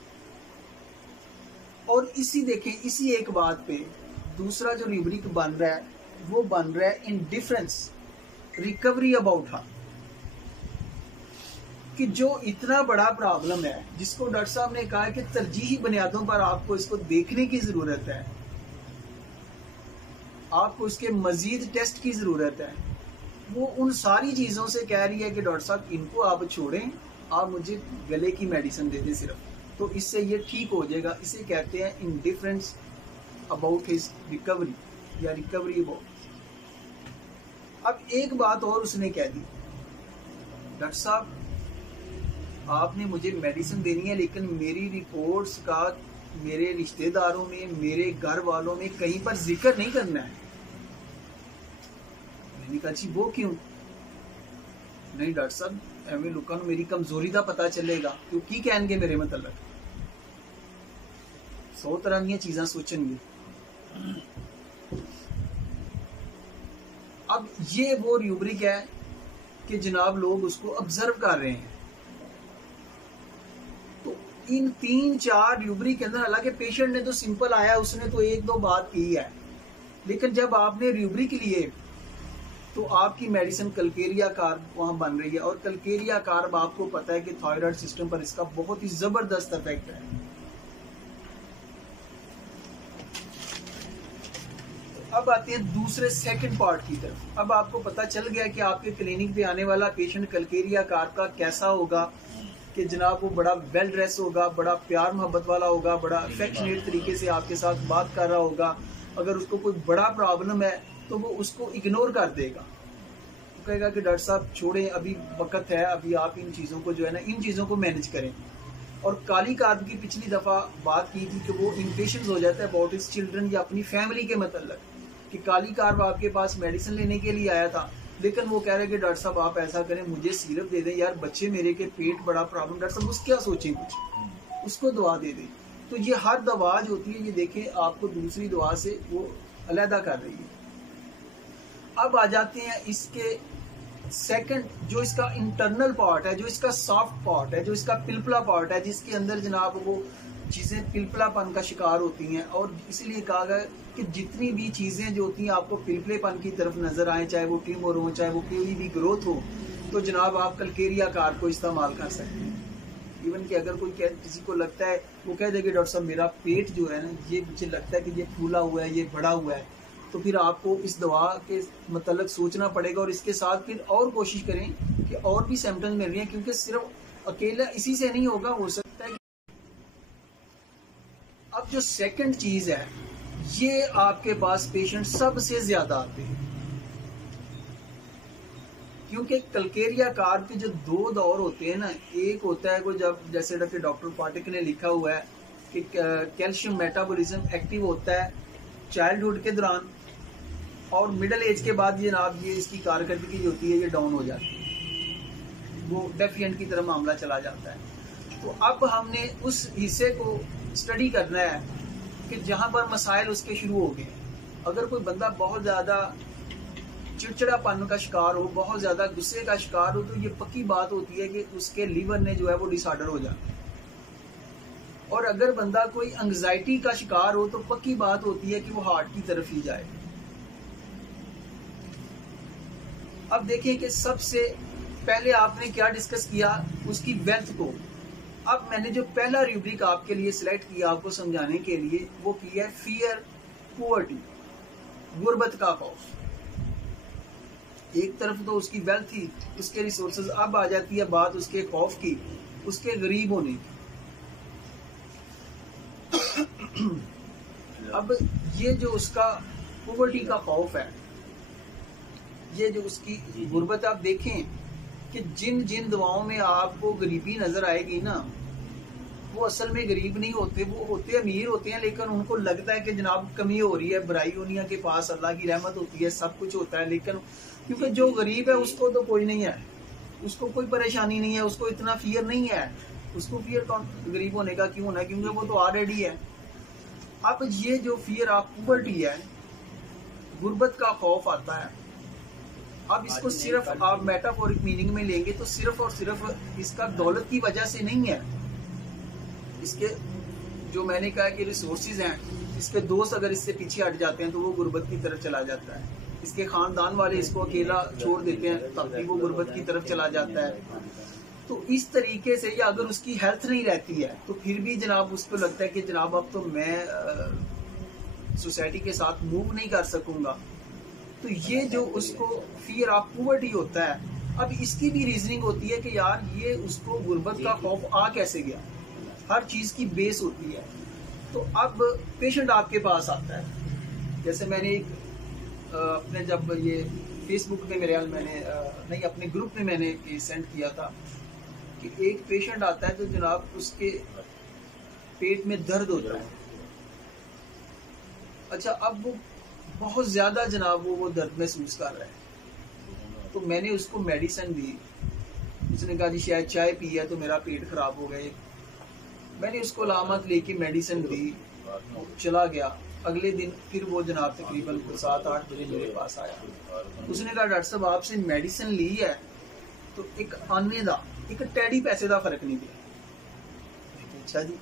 और इसी देखें, इसी एक बात पे दूसरा जो रूब्रिक बन रहा है वो बन रहा है इंडिफरेंस रिकवरी अबाउट हर, कि जो इतना बड़ा प्रॉब्लम है जिसको डॉक्टर साहब ने कहा है कि तरजीही बुनियादों पर आपको इसको देखने की जरूरत है, आपको इसके मजीद टेस्ट की जरूरत है, वो उन सारी चीजों से कह रही है कि डॉक्टर साहब इनको आप छोड़ें, आप मुझे गले की मेडिसिन दे दें सिर्फ, तो इससे ये ठीक हो जाएगा। इसे कहते हैं इंडिफरेंस अबाउट हिज रिकवरी या रिकवरी अबाउट। अब एक बात और उसने कह दी, डॉक्टर साहब आपने मुझे मेडिसिन देनी है लेकिन मेरी रिपोर्ट्स का मेरे रिश्तेदारों में, मेरे घर वालों में कहीं पर जिक्र नहीं करना है। मैंने कहा जी वो क्यों? नहीं डॉक्टर साहब एवं लोगों को मेरी कमजोरी का पता चलेगा, क्योंकि कहणगे मेरे मतलब 100 तरह दी चीज़ां सोचणगे। अब ये वो रूब्रिक है कि जनाब लोग उसको ऑब्जर्व कर रहे हैं। तो इन 3-4 रूब्रिक के अंदर, हालांकि पेशेंट ने तो सिंपल आया, उसने तो 1-2 बात की है, लेकिन जब आपने रूब्रिक लिए तो आपकी मेडिसिन कल्केरिया कार्ब वहां बन रही है, और कल्केरिया कार्ब आपको पता है कि थायराइड सिस्टम पर इसका बहुत ही जबरदस्त इफेक्ट है। अब आते हैं दूसरे सेकंड पार्ट की तरफ। अब आपको पता चल गया कि आपके क्लिनिक पे आने वाला पेशेंट कल्केरिया कार्ब का कैसा होगा, कि जनाब वो बड़ा वेल ड्रेस होगा, बड़ा प्यार मोहब्बत वाला होगा, बड़ा अफेक्शनेट तरीके से आपके साथ बात कर रहा होगा। अगर उसको कोई बड़ा प्रॉब्लम है तो वो उसको इग्नोर कर देगा, तो कहेगा कि डॉक्टर साहब छोड़ें, अभी वक्त है, अभी आप इन चीज़ों को जो है ना, इन चीज़ों को मैनेज करें। और काली कार्ब की पिछली दफ़ा बात की थी कि वो इम्पेशेंस हो जाता है अबाउट हिज चिल्ड्रन या अपनी फैमिली के मतलब, कि काली कार्ब आपके पास मेडिसिन लेने के लिए आया था, लेकिन वो कह रहे कि डॉक्टर साहब आप ऐसा करें, मुझे सिरप दे दें, यार बच्चे मेरे के पेट बड़ा प्रॉब्लम, डॉक्टर साहब उसको क्या सोचें, कुछ उसको दवा दे दें। तो ये हर दवा जो होती है, ये देखें आपको दूसरी दवा से वो अलहदा कर रही है। अब आ जाते हैं इसके सेकंड, जो इसका इंटरनल पार्ट है, जो इसका सॉफ्ट पार्ट है, जो इसका पिलपला पार्ट है, जिसके अंदर जनाब वो चीज़ें पिलपलापन का शिकार होती हैं। और इसीलिए कहा गया कि जितनी भी चीज़ें जो होती हैं आपको पिलपलेपन की तरफ नजर आए, चाहे वो ट्यूमर हो, चाहे वो कोई भी ग्रोथ हो, तो जनाब आप कल्केरिया कार्ब को इस्तेमाल कर सकते हैं। इवन कि अगर कोई किसी को लगता है, वो कह देगा डॉक्टर साहब मेरा पेट जो है ना, ये मुझे लगता है कि ये फूला हुआ है, ये बड़ा हुआ है, तो फिर आपको इस दवा के मतलब सोचना पड़ेगा, और इसके साथ फिर और कोशिश करें कि और भी सिम्टम्स मिल रही हैं, क्योंकि सिर्फ अकेला इसी से नहीं होगा, हो सकता है। अब जो सेकंड चीज है, ये आपके पास पेशेंट सबसे ज्यादा आते हैं, क्योंकि कल्केरिया कार्ब के जो दो दौर होते हैं ना, एक होता है वो जब जैसे डॉक्टर पाटिक ने लिखा हुआ है कि कैल्शियम मेटाबॉलिज्म एक्टिव होता है चाइल्डहुड के दौरान, और मिडिल एज के बाद जनाब ये इसकी कारकर्दगी जो होती है ये डाउन हो जाती है, वो डेफिएंट की तरफ मामला चला जाता है। तो अब हमने उस हिस्से को स्टडी करना है कि जहां पर मसाइल उसके शुरू हो गए। अगर कोई बंदा बहुत ज्यादा चिड़चिड़ापन का शिकार हो, बहुत ज्यादा गुस्से का शिकार हो, तो ये पक्की बात होती है कि उसके लीवर ने जो है वो डिसऑर्डर हो जाता है। और अगर बंदा कोई एंग्जाइटी का शिकार हो, तो पक्की बात होती है कि वो हार्ट की तरफ ही जाए। अब देखिए कि सबसे पहले आपने क्या डिस्कस किया, उसकी वेल्थ को। अब मैंने जो पहला रूब्रिक आपके लिए सिलेक्ट किया आपको समझाने के लिए, वो किया है फियर पॉवर्टी, गुर्बत का खौफ। एक तरफ तो उसकी वेल्थ थी, उसके रिसोर्सेज, अब आ जाती है बात उसके खौफ की, उसके गरीब होने की। अब ये जो उसका पॉवर्टी का खौफ है, ये जो उसकी गुर्बत, आप देखें कि जिन जिन दवाओं में आपको गरीबी नजर आएगी ना, वो असल में गरीब नहीं होते, वो होते अमीर होते हैं, लेकिन उनको लगता है कि जनाब कमी हो रही है, बुराई दुनिया के पास अल्लाह की रहमत होती है, सब कुछ होता है, लेकिन क्योंकि जो गरीब है उसको तो कोई नहीं है, उसको कोई परेशानी नहीं है, उसको इतना फियर नहीं है। उसको फियर गरीब होने का क्यों होना है, क्योंकि वो तो ऑलरेडी है। अब ये जो फियर ऑफ पॉवर्टी है, गुर्बत का खौफ आता है, अब इसको सिर्फ आप मेटाफोरिक मीनिंग में लेंगे तो सिर्फ और सिर्फ इसका दौलत की वजह से नहीं है। इसके जो मैंने कहा कि रिसोर्सेज हैं, इसके दोस्त अगर इससे पीछे हट जाते हैं तो वो गुर्बत की तरफ चला जाता है। इसके खानदान वाले इसको अकेला छोड़ देते हैं तब भी वो गुर्बत की तरफ चला जाता है। तो इस तरीके से, या अगर उसकी हेल्थ नहीं रहती है तो फिर भी जनाब उसको लगता है कि जनाब अब तो मैं सोसाइटी के साथ मूव नहीं कर सकूंगा। तो ये जो उसको फियर ऑफ पॉवर्टी होता है, अब इसकी भी रीजनिंग होती है कि यार ये उसको गुर्बत का खौफ आ कैसे गया, हर चीज की बेस होती है। तो अब पेशेंट आपके पास आता है, जैसे मैंने एक अपने जब ये फेसबुक पे मेरे मैंने नहीं अपने ग्रुप में मैंने सेंड किया था कि एक पेशेंट आता है तो जनाब उसके पेट में दर्द होता है। अच्छा, अब वो बहुत ज्यादा जनाब वो दर्द महसूस कर रहा है, तो मैंने उसको मेडिसिन दी। उसने कहा जी शायद चाय पी है तो मेरा पेट खराब हो गया। मैंने उसको लामत लेके मेडिसिन दी, चला गया। अगले दिन फिर वो जनाब तकरीबन 7-8 बजे मेरे पास आया। उसने कहा डॉक्टर साहब आपसे मेडिसिन ली है तो एक आने का एक टैडी पैसे का फर्क नहीं पिया। अच्छा जी,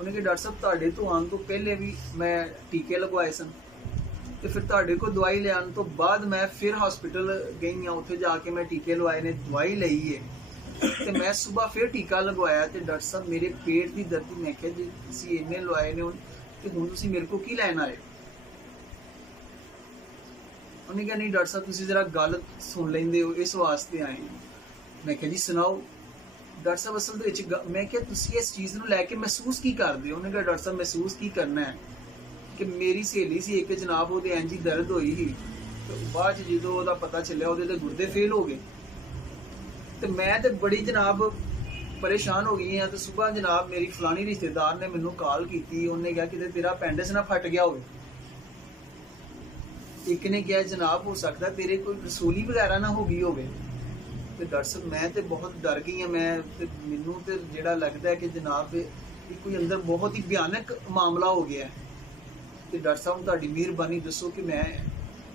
उन्हें कहा डॉक्टर साहब तुहाडे तो आने तो पहले भी मैं टीके लगवाए सन, तो फिर ਤੁਹਾਡੇ को दवाई ले आने तो बाद मैं फिर हॉस्पिटल गई हाँ, उत्थे जाके मैं टीके लवाए ने, दवाई लई है ਤੇ ਮੈਂ ਸਵੇਰ ਫਿਰ ਟੀਕਾ ਲਗਵਾਇਆ ਤੇ ਡਾਕਟਰ ਸਾਹਿਬ ਮੇਰੇ ਪੇਟ ਦੀ ਦਰਦ, ਮੈਂ ਕਿਹਾ ਜੀ ਤੁਸੀਂ ਇੰਨੇ ਲਵਾਏ ਨੇ ਤੇ ਹੁਣ ਤੁਸੀਂ ਮੇਰੇ ਕੋਲ ਕੀ ਲੈਣ ਆਏ? ਉਹਨੇ ਕਿਹਾ ਨਹੀਂ ਡਾਕਟਰ ਸਾਹਿਬ ਤੁਸੀਂ ਜ਼ਰਾ ਗੱਲ ਸੁਣ ਲੈਂਦੇ ਹੋ, ਇਸ ਵਾਸਤੇ ਆਏ ਹਾਂ। ਮੈਂ ਕਿਹਾ ਜੀ ਸੁਣਾਓ। ਡਾਕਟਰ ਸਾਹਿਬ ਅਸਲ ਦੇ ਵਿੱਚ ਮੈਂ ਕਿਹਾ ਤੁਸੀਂ ਇਸ ਚੀਜ਼ ਨੂੰ ਲੈ ਕੇ ਮਹਿਸੂਸ ਕੀ ਕਰਦੇ ਹੋ? ਉਹਨੇ ਕਿਹਾ ਡਾਕਟਰ ਸਾਹਿਬ ਮਹਿਸੂਸ ਕੀ ਕਰਨਾ ਹੈ ਕਿ ਮੇਰੀ ਸਹੇਲੀ ਸੀ ਇੱਕ ਜਨਾਬ, ਉਹਦੇ ਇੰਜ ਹੀ ਦਰਦ ਹੋਈ ਸੀ ਤੇ ਬਾਅਦ ਚ ਜਦੋਂ ਉਹਦਾ ਪਤਾ ਚੱਲਿਆ ਉਹਦੇ ਤੇ ਗੁਰਦੇ ਫੇਲ ਹੋ ਗਏ ਤੇ ਮੈਂ ਤੇ ਬੜੀ ਜਨਾਬ ਪਰੇਸ਼ਾਨ ਹੋ ਗਈ ਹਾਂ। ਤੇ ਸਵੇਰ ਜਨਾਬ ਮੇਰੀ ਫਲਾਣੀ ਰਿਸ਼ਤੇਦਾਰ ਨੇ ਮੈਨੂੰ ਕਾਲ ਕੀਤੀ, ਉਹਨੇ ਕਿਹਾ ਕਿਤੇ ਤੇਰਾ ਪੈਂਡਸ ਨਾ ਫਟ ਗਿਆ ਹੋਵੇ। ਇੱਕ ਨੇ ਕਿਹਾ ਜਨਾਬ ਹੋ ਸਕਦਾ ਤੇਰੇ ਕੋਈ ਰਸੋਲੀ ਵਗੈਰਾ ਨਾ ਹੋ ਗਈ ਹੋਵੇ। ਤੇ ਡਾਕਟਰ ਸਾਹਿਬ ਮੈਂ ਤੇ ਬਹੁਤ ਡਰ ਗਈ ਹਾਂ, ਮੈਂ ਤੇ ਮੈਨੂੰ ਤੇ ਜਿਹੜਾ ਲੱਗਦਾ ਹੈ ਕਿ ਜਨਾਬ ਇਹ ਕੋਈ ਅੰਦਰ ਬਹੁਤ ਹੀ ਭਿਆਨਕ ਮਾਮਲਾ ਹੋ ਗਿਆ। ਤੇ ਡਾਕਟਰ ਸਾਹਿਬ ਤੁਹਾਡੀ ਮਿਹਰਬਾਨੀ ਦੱਸੋ ਕਿ ਮੈਂ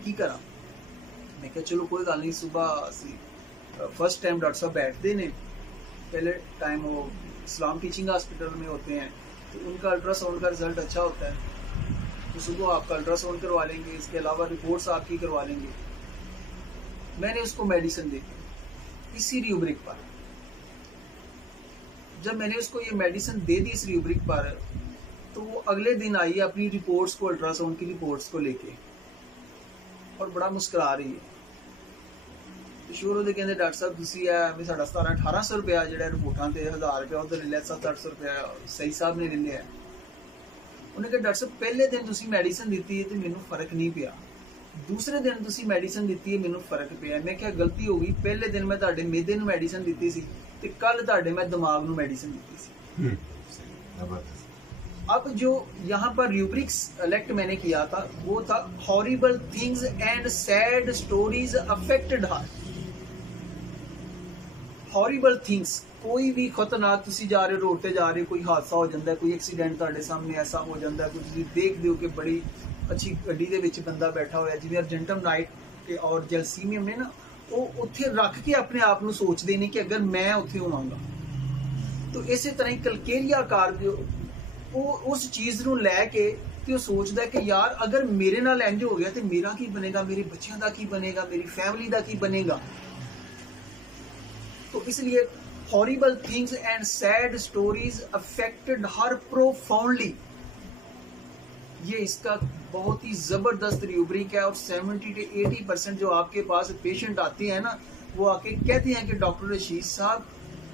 ਕੀ ਕਰਾਂ? मैं क्या चलो कोई गल नहीं। सुबह फर्स्ट टाइम डॉक्टर साहब बैठते ने, पहले टाइम वो इस्लाम टीचिंग हॉस्पिटल में होते हैं तो उनका अल्ट्रासाउंड का रिजल्ट अच्छा होता है, तो सुबह आपका अल्ट्रासाउंड करवा लेंगे, इसके अलावा रिपोर्ट्स आपकी करवा लेंगे। मैंने उसको मेडिसिन दी इसी रियूब्रिक पर। जब मैंने उसको ये मेडिसिन दे दी इस रियूब्रिक पर, तो वो अगले दिन आई अपनी रिपोर्ट्स को, अल्ट्रासाउंड की रिपोर्ट्स को लेके, और बड़ा मुस्कुरा रही है। शुरू तो कहते डॉक्टर साहब तुसी है साढ़ा 1700-1800 रुपया जो रिपोर्टा से 1000 रुपया उधर ले लिया, 700-800 रुपया सही साहब ने ले लिया। उन्हें कहा डॉक्टर साहब पहले दिन तुसी मेडिसिन दी है तो मैनू फर्क नहीं पिया, दूसरे दिन तुसी मेडिसिन दी है मैनू फर्क पिया। मैं क्या गलती हो गई, पहले दिन मैं तुहाडे मेदे नूं मेडिसिन दी सी ते कल तुहाडे मैं दिमाग नूं मेडिसिन दी सी। अब जो यहाँ पर रूब्रिक सेलेक्ट मैंने किया था वो था horrible things and sad stories affected heart. Horrible things, कोई भी खतरनाक, तुसी जा रहे हो रोड ते जा रहे हो, कोई हादसा हो जाता है, कोई एक्सीडेंट तुहाडे सामने ऐसा हो जाता है, तुसी देखदे हो कि बड़ी अच्छी गड्डी दे विच बंदा बैठा होया, जिवें अर्जेंटम नाइट के और जैलसीमियम ने ना, वो उत्थे रख के अपने आप नूं सोचदे ने कि अगर मैं उत्थे होवांगा। तो इसे तरह ही कलकेरिया कार जो वो उस चीज़ नूं लैके ते वो सोचदा कि यार अगर मेरे नाल इंज हो गया तो मेरा की बनेगा, मेरे बच्चों का की बनेगा, मेरी फैमिली का की बनेगा। तो इसलिए horrible things and sad stories affected her profoundly, ये इसका बहुत ही जबरदस्त रूब्रिक है। और 70 से 80% जो आपके पास पेशेंट आते हैं ना, वो आके कहते हैं कि डॉक्टर रशीद साहब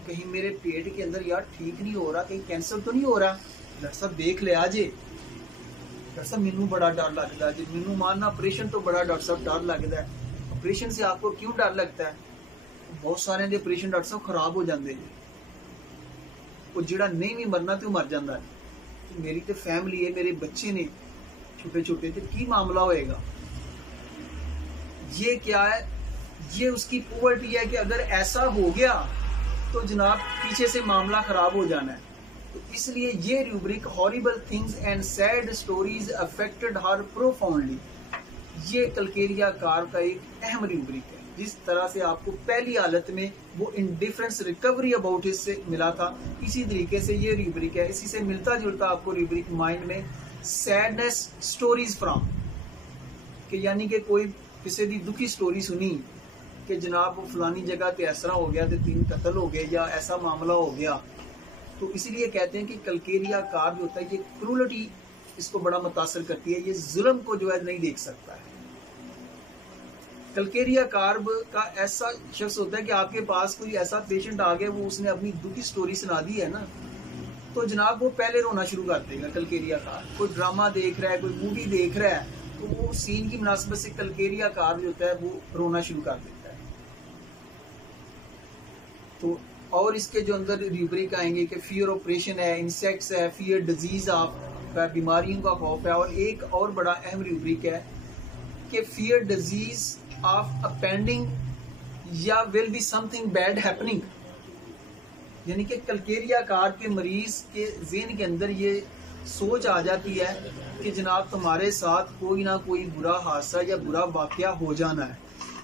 कहीं मेरे पेट के अंदर यार ठीक नहीं हो रहा, कहीं कैंसर तो नहीं हो रहा, डॉक्टर साहब देख लिया जे, डॉक्टर साहब मैनू बड़ा डर लगता है जी, मैनू मानना ऑपरेशन तो बड़ा डॉक्टर साहब डर लगता है। ऑपरेशन से आपको क्यों डर लगता है? बहुत सारे दे ऑपरेशन डॉक्टर साहब खराब हो जाते हैं, वो जिहड़ा नहीं भी मरना तो मर जाता है। तो मेरी तो फैमिली है, मेरे बच्चे ने छोटे छोटे, तो की मामला होएगा? ये क्या है? ये उसकी पॉवर्टी है कि अगर ऐसा हो गया तो जनाब पीछे से मामला खराब हो जाना है। तो इसलिए ये rubric horrible things and sad stories affected her profoundly, ये कलकेरिया कार का एक अहम रूब्रिक है। जिस तरह से आपको पहली हालत में वो इंडिफरेंस रिकवरी अबाउट इससे मिला था, इसी तरीके से ये रूब्रिक है। इसी से मिलता जुलता आपको रूब्रिक माइंड में सैडनेस स्टोरीज फ्रॉम, कि यानी कि कोई किसी की दुखी स्टोरी सुनी कि जनाब वो फलानी जगह पे ऐसा हो गया तो 3 कत्ल हो गए या ऐसा मामला हो गया। तो इसीलिए कहते हैं कि कलकेरिया कार जो होता है ये क्रूलिटी इसको बड़ा मुतासर करती है, ये जुल्म को जो है नहीं देख सकता है। कलकेरिया कार्ब का ऐसा शख्स होता है कि आपके पास कोई ऐसा पेशेंट आ गया, वो उसने अपनी दुखी स्टोरी सुना दी है ना, तो जनाब वो पहले रोना शुरू कर देगा। कलकेरिया कार कोई ड्रामा देख रहा है, कोई मूवी देख रहा है, तो वो सीन की मुनासिबत से कलकेरिया कार जो होता है वो रोना शुरू कर देता है। तो और इसके जो अंदर रूब्रिक आएंगे कि फियर ऑपरेशन है, इंसेक्ट्स है, फियर डिजीज ऑफ बीमारियों का खौफ है, और एक और बड़ा अहम रूब्रिक है कि फियर डिजीज ऑफ अपेंडिंग या will be something bad happening. यानी कि कलकेरिया कार के मरीज के ज़हन के अंदर ये सोच आ जाती है कि जनाब तुम्हारे साथ कोई ना कोई बुरा हादसा या बुरा वाकया हो जाना है।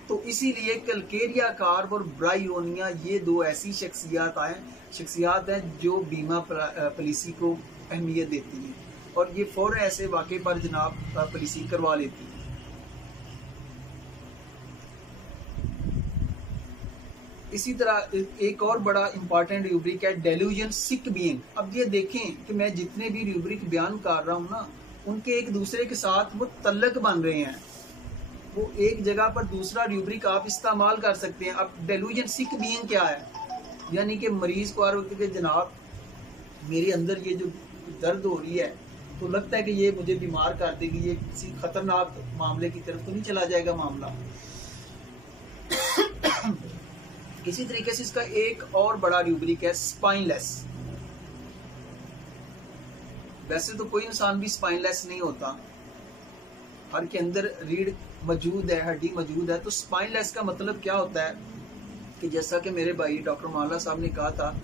तो इसीलिए कलकेरिया कार्ब और ब्रायोनिया ये 2 ऐसी शख्सियात हैं जो बीमा पॉलिसी को अहमियत देती हैं, और ये फौरन ऐसे वाक़े पर जनाब पॉलिसी करवा लेती है। इसी तरह एक और बड़ा इंपॉर्टेंट रूब्रिक है डेल्यूजन सिक बीइंग। अब ये देखें कि मैं जितने भी रूब्रिक बयान कर रहा हूँ ना, उनके एक दूसरे के साथ वो तल्लक बन रहे हैं। वो एक जगह पर दूसरा रूब्रिक आप इस्तेमाल कर सकते हैं। अब डेल्यूजन सिक बीइंग क्या है, यानी कि मरीज को आरोप के जनाब मेरे अंदर ये जो दर्द हो रही है तो लगता है कि ये मुझे बीमार कर देगी, ये किसी खतरनाक मामले की तरफ तो नहीं चला जाएगा मामला। इसी तरीके से इसका एक और बड़ा रूब्रिक है स्पाइनलेस। वैसे तो कोई इंसान भी स्पाइनलेस नहीं होता, हर के अंदर रीढ़ मौजूद है, हड्डी मौजूद है। तो स्पाइनलेस का मतलब क्या होता है कि जैसा कि मेरे भाई डॉक्टर माला साहब ने कहा था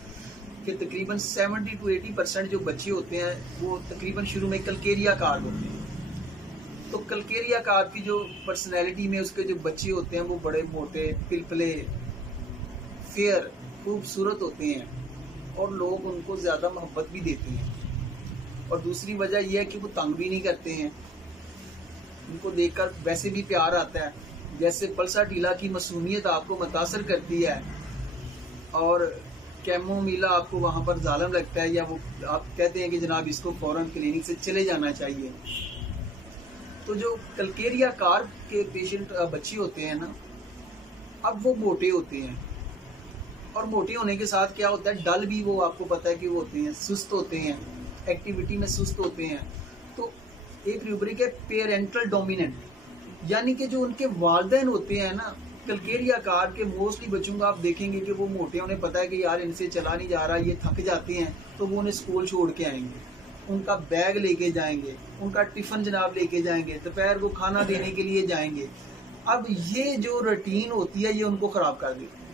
कि तकरीबन 70 to 80% जो बच्चे होते हैं वो तकरीबन शुरू में कलकेरिया कार्ड होते हैं। तो कलकेरिया कार्ड की जो पर्सनैलिटी में उसके जो बच्चे होते हैं वो बड़े मोटे, पिलपले, फेयर, खूबसूरत होते हैं और लोग उनको ज़्यादा मोहब्बत भी देते हैं। और दूसरी वजह यह है कि वो तंग भी नहीं करते हैं, उनको देखकर वैसे भी प्यार आता है। जैसे पल्साटीला की मासूमियत आपको मुतासर करती है और कैमोमिला आपको वहाँ पर जालिम लगता है, या वो आप कहते हैं कि जनाब इसको फौरन क्लिनिक से चले जाना चाहिए। तो जो कलकेरिया कार्प के पेशेंट बच्चे होते हैं ना, अब वो मोटे होते हैं और मोटे होने के साथ क्या होता है, डल भी वो आपको पता है कि वो होते हैं, सुस्त होते हैं, एक्टिविटी में सुस्त होते हैं। तो एक रूब्रिक है पेरेंटल डोमिनेंट, यानी कि जो उनके वालिदैन होते हैं ना, कलकेरिया कार्प के मोस्टली बच्चों का आप देखेंगे कि वो मोटे, उन्हें पता है कि यार इनसे चला नहीं जा रहा, ये थक जाते हैं, तो वो उन्हें स्कूल छोड़ के आएंगे, उनका बैग लेके जाएंगे, उनका टिफिन जनाब लेके जाएंगे, दोपहर को खाना देने के लिए जाएंगे। अब ये जो रूटीन होती है ये उनको खराब कर देती है।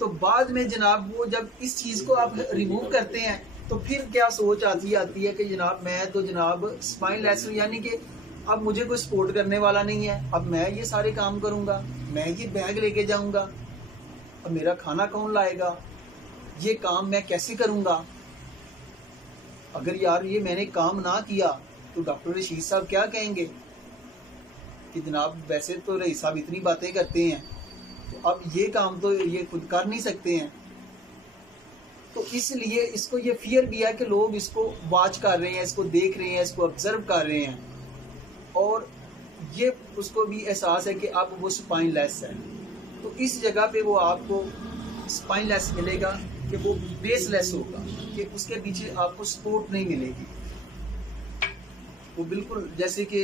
तो बाद में जनाब वो जब इस चीज को आप रिमूव करते हैं तो फिर क्या सोच आती है कि जनाब मैं तो जनाब स्पाइनलेस हूं, यानी कि अब मुझे कोई सपोर्ट करने वाला नहीं है, अब मैं ये सारे काम करूंगा, मैं ये बैग लेके जाऊंगा, अब मेरा खाना कौन लाएगा, ये काम मैं कैसे करूंगा। अगर यार ये मैंने काम ना किया तो डॉक्टर रशीद साहब क्या कहेंगे कि जनाब वैसे तो रईस साहब इतनी बातें करते हैं, तो अब ये काम तो ये खुद कर नहीं सकते हैं। तो इसलिए इसको ये फियर भी है कि लोग इसको वॉच कर रहे हैं, इसको देख रहे हैं, इसको ऑब्जर्व कर रहे हैं, और ये उसको भी एहसास है कि अब वो स्पाइनलेस है। तो इस जगह पे वो आपको स्पाइनलेस मिलेगा कि वो बेसलेस होगा, कि उसके पीछे आपको सपोर्ट नहीं मिलेगी। वो बिल्कुल जैसे कि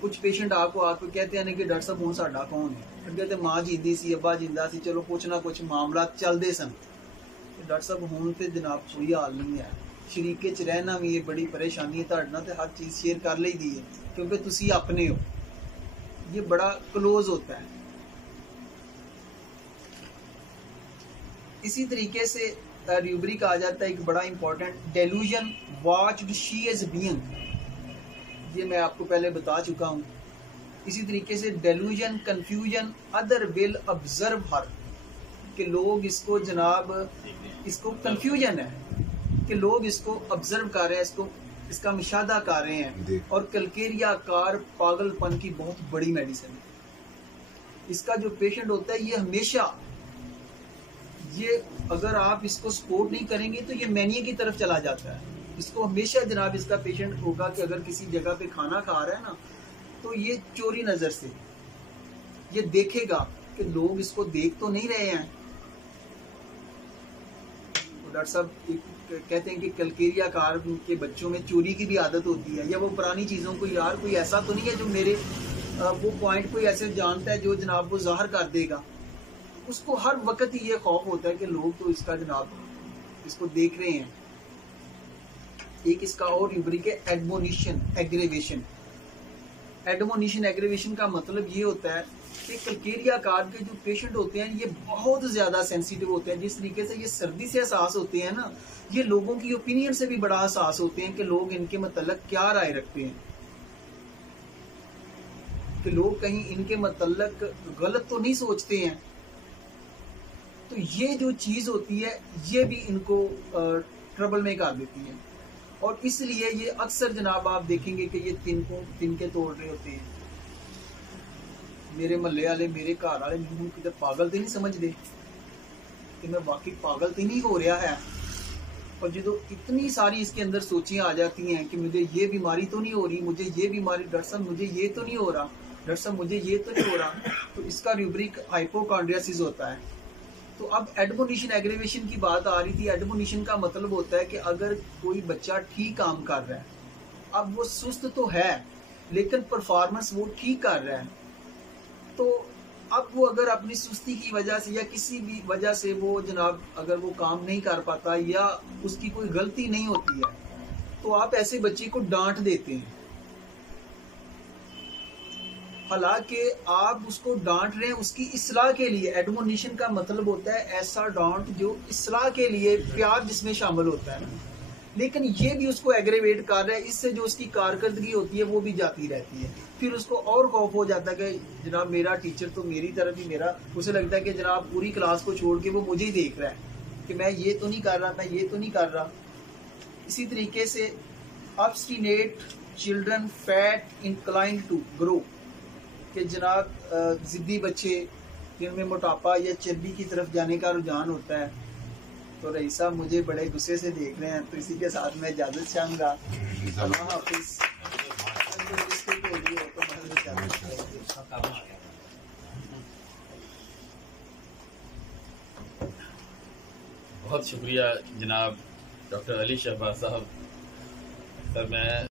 कुछ पेशेंट आपको आके कहते हैं कि डॉक्टर साहब हुण साडा कौन है, कहते माँ जींदी सी, अब्बा जिंदा सी, चलो कुछ ना कुछ मामला चलते सन। डॉक्टर साहब हुण तो जनाब कोई हाल नहीं है, शरीके च रहना भी ये बड़ी परेशानी है, तुहाडे नाल ते हर चीज़ शेयर कर लईदी है क्योंकि तुसी अपने हो, ये बड़ा क्लोज होता है। इसी तरीके से रूब्रिक आ जाता है एक बड़ा important, delusion watched she is being, ये मैं आपको पहले बता चुका हूँ। इसी तरीके से delusion confusion other will observe her, कि लोग इसको जनाब इसको कंफ्यूजन है कि लोग इसको ऑब्जर्व कर रहे हैं, इसको इसका मुशाहदा कर रहे हैं। और कलकेरिया कार पागलपन की बहुत बड़ी मेडिसिन है। इसका जो पेशेंट होता है ये हमेशा ये अगर आप इसको सपोर्ट नहीं करेंगे तो ये मैनिया की तरफ चला जाता है। इसको हमेशा जनाब इसका पेशेंट होगा कि अगर किसी जगह पे खाना खा रहा है ना तो ये चोरी नजर से ये देखेगा कि लोग इसको देख तो नहीं रहे हैं। तो डॉक्टर साहब कहते हैं कि कलकेरिया कार के बच्चों में चोरी की भी आदत होती है, या वो पुरानी चीज़ों को, यार कोई ऐसा तो नहीं है जो मेरे वो पॉइंट कोई ऐसे जानता है जो जनाब वो जाहिर कर देगा। उसको हर वक्त ही ये खौफ होता है कि लोग तो इसका जनाब इसको देख रहे हैं। एक इसका और रूब्रिक है एडमोनिशन एग्रेवेशन। एडमोनिशन एग्रेवेशन का मतलब ये होता है कि कलकेरिया कार के जो पेशेंट होते हैं ये बहुत ज्यादा सेंसिटिव होते हैं। जिस तरीके से ये सर्दी से एहसास होते हैं ना, ये लोगों की ओपिनियन से भी बड़ा एहसास होते हैं कि लोग इनके मतलब क्या राय रखते हैं, कि लोग कहीं इनके मतलब गलत तो नहीं सोचते हैं। तो ये जो चीज होती है ये भी इनको ट्रबल में कर देती है, और इसलिए ये अक्सर जनाब आप देखेंगे कि ये तिनके तोड़ रहे होते हैं, मेरे महल्ले वाले, मेरे घर वाले मैनू किते पागल तो नहीं समझते कि मैं वाकई पागल तो नहीं हो रहा है। और जो इतनी सारी इसके अंदर सोचियां आ जाती हैं कि मुझे ये बीमारी तो नहीं हो रही, मुझे ये बीमारी, डॉक्टर साहब मुझे ये तो नहीं हो रहा, डॉक्टर साहब मुझे ये तो नहीं हो रहा, तो इसका रूब्रिक हाइपोकॉन्ड्रियासिस होता है। तो अब एडमोनिशन एग्रीवेशन की बात आ रही थी। एडमोनिशन का मतलब होता है कि अगर कोई बच्चा ठीक काम कर रहा है, अब वो सुस्त तो है लेकिन परफॉर्मेंस वो ठीक कर रहा है, तो अब वो अगर अपनी सुस्ती की वजह से या किसी भी वजह से वो जनाब अगर वो काम नहीं कर पाता या उसकी कोई गलती नहीं होती है, तो आप ऐसे बच्चे को डांट देते हैं। हालांकि आप उसको डांट रहे हैं उसकी इस्लाह के लिए। एडमोनिशन का मतलब होता है ऐसा डांट जो इस्लाह के लिए, प्यार जिसमें शामिल होता है। लेकिन ये भी उसको एग्रेवेट कर रहा है, इससे जो उसकी कारकर्दगी होती है वो भी जाती रहती है। फिर उसको और खौफ हो जाता है कि जनाब मेरा टीचर तो मेरी तरफ ही, मेरा उसे लगता है कि जनाब पूरी क्लास को छोड़ के वो मुझे ही देख रहा है कि मैं ये तो नहीं कर रहा, मैं ये तो नहीं कर रहा। इसी तरीके से obstinate children fat inclined to grow, कि जनाब जिद्दी बच्चे जिनमें मोटापा या चर्बी की तरफ जाने का रुझान होता है। तो रईस साहब मुझे बड़े गुस्से से देख रहे हैं, तो इसी के साथ मैं इजाजत चाहूँगा। अल्लाह हाफिज़। बहुत शुक्रिया जनाब डॉक्टर अली शहबाज साहब। सर मैं